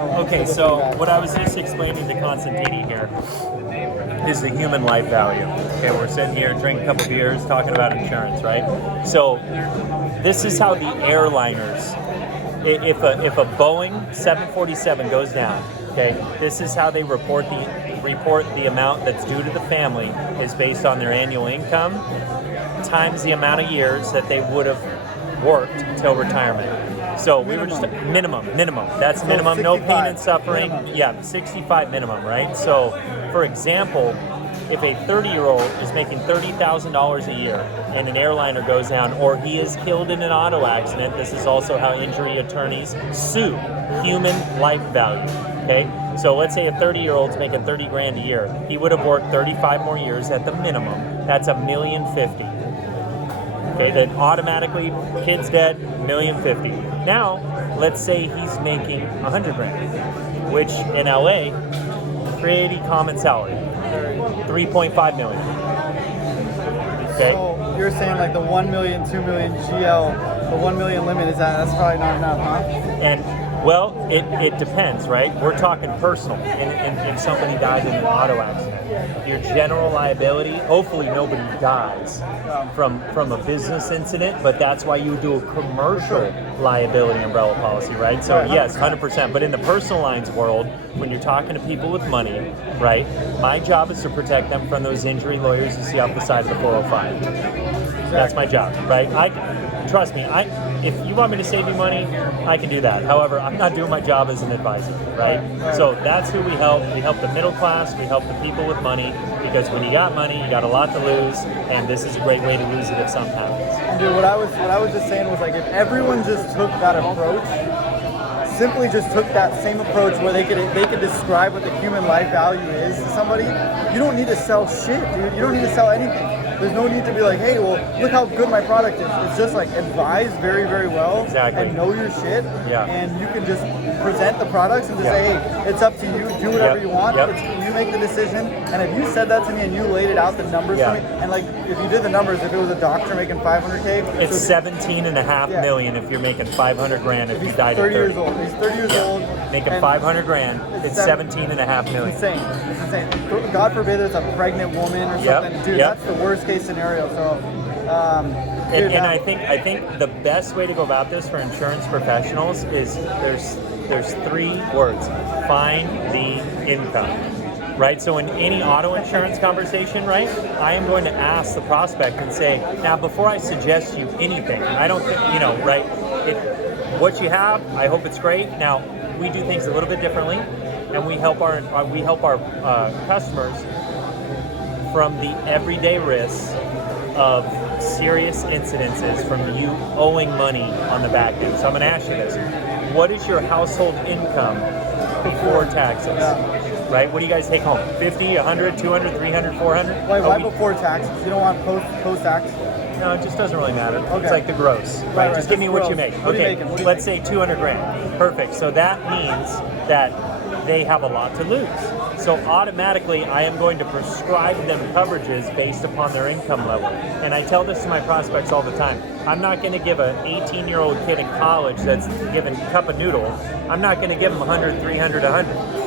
Okay, so what I was just explaining to Constantini here is the human life value. Okay, we're sitting here drinking a couple beers, talking about insurance, right? So this is how the airliners, if a Boeing 747 goes down, okay, this is how they report the amount that's due to the family is based on their annual income times the amount of years that they would have worked until retirement. So we were just minimum. That's minimum. No pain and suffering. Minimum. Yeah, 65 minimum, right? So, for example, if a 30-year-old is making $30,000 a year and an airliner goes down, or he is killed in an auto accident, this is also how injury attorneys sue human life value. Okay, so let's say a 30-year-old's making 30 grand a year. He would have worked 35 more years at the minimum. That's $1,050,000. Okay, then automatically, kid's dead, $1,050,000. Now, let's say he's making 100 grand, which in LA, pretty common salary, 3.5 million. Okay. So you're saying like the 1 million, 2 million GL, the 1 million limit that's probably not enough, huh? And well, it depends, right? We're talking personal. And if somebody died in an auto accident, your general liability, hopefully nobody dies from a business incident, but that's why you do a commercial liability umbrella policy, right? So yes, 100%. But in the personal lines world, when you're talking to people with money, right, my job is to protect them from those injury lawyers you see off the side of the 405. That's my job, right? Trust me, if you want me to save you money, I can do that. However, I'm not doing my job as an advisor, right? So that's who we help. We help the middle class. We help the people with money, because when you got money, you got a lot to lose, and this is a great way to lose it if something happens. Dude, what I was just saying was, like, if everyone just took that approach, simply just took that same approach where they could describe what the human life value is to somebody, you don't need to sell shit, dude. You don't need to sell anything. There's no need to be like, hey, well, look how good my product is. It's just like advise very, very well. Exactly. And know your shit. Yeah. And you can just present the products and just say, hey, it's up to you. Do whatever you want. You make the decision. And if you said that to me and you laid it out, the numbers for me, and like if you did the numbers, if it was a doctor making $500K, it's 17.5 million if you're making 500 grand if you died at 30 years old. He's 30 years old. Making 500 grand, it's 17.5 million. It's insane. God forbid there's a pregnant woman or something. Dude, that's the worst case scenario. So, and I think the best way to go about this for insurance professionals is there's 3 words: find the income. Right, so in any auto insurance conversation, right, I am going to ask the prospect and say, now before I suggest you anything, I don't think, right, what you have, I hope it's great. Now, we do things a little bit differently, and we help our customers from the everyday risks of serious incidences from you owing money on the back end. So I'm going to ask you this: what is your household income before taxes? Right? What do you guys take home? 50, 100, 200, 300, 400? Why before taxes? You don't want post-tax? No, it just doesn't really matter. Okay. It's like the gross, right? Just give me what you make. What okay, let's say 200 grand. Perfect. So that means that they have a lot to lose. So automatically, I am going to prescribe them coverages based upon their income level. And I tell this to my prospects all the time. I'm not going to give an 18-year-old kid in college that's given a cup of noodle, I'm not going to give him 100, 300, 100.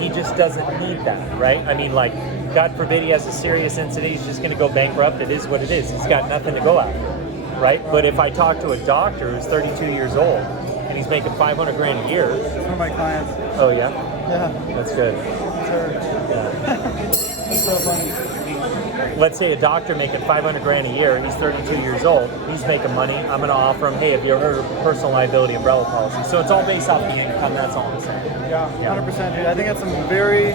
He just doesn't need that, right? I mean, like, God forbid he has a serious incident, he's just going to go bankrupt. It is what it is. He's got nothing to go after, right? But if I talk to a doctor who's 32 years old and he's making 500 grand a year. One of my clients. Oh, yeah? Yeah. That's good. Sure. Yeah. That's so funny. Let's say a doctor making 500 grand a year, he's 32 years old, he's making money, I'm going to offer him, hey, have you ever heard of personal liability umbrella policy? So it's all based off the income, that's all I'm saying. Yeah, 100%, dude. I think that's some very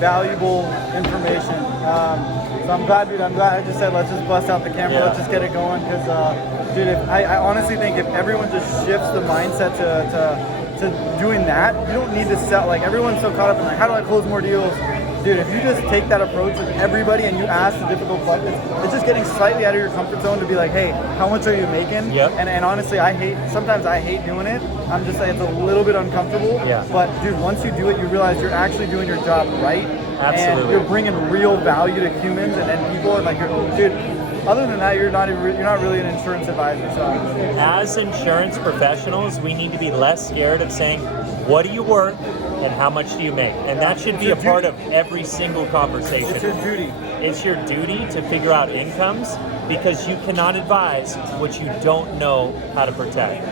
valuable information. So I'm glad, dude. I just said, let's just bust out the camera, let's just get it going, because, dude, I honestly think if everyone just shifts the mindset to doing that, you don't need to sell. Like, everyone's so caught up in, like, how do I close more deals? Dude, if you just take that approach with everybody and you ask the difficult questions, it's just getting slightly out of your comfort zone to be like, hey, how much are you making? Yep. And honestly, sometimes I hate doing it. I'm just like, it's a little bit uncomfortable. Yeah. But dude, once you do it, you realize you're actually doing your job right. Absolutely. And you're bringing real value to humans and people. And like, dude, other than that, you're not really an insurance advisor. So As insurance professionals, we need to be less scared of saying, what are you worth and how much do you make? And that should be a part of every single conversation. it's your duty. It's your duty to figure out incomes because you cannot advise what you don't know how to protect.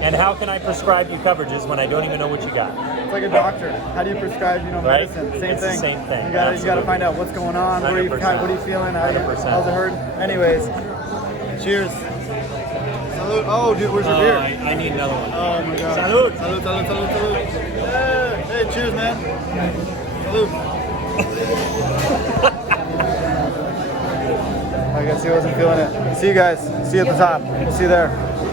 And how can I prescribe you coverages when I don't even know what you got? It's like a doctor. How do you prescribe, Right? medicine? Same It's the thing. same thing. You gotta find out what's going on. What are you 100%. feeling? 100%. How's it hurting? Anyways, cheers. Salud. Oh, dude, where's your beer? I need another one. Oh my god. Salud. Salud, salud, salud, salud. Hey, cheers, man. Salud. I guess he wasn't feeling it. See you guys. See you at the top. We'll see you there.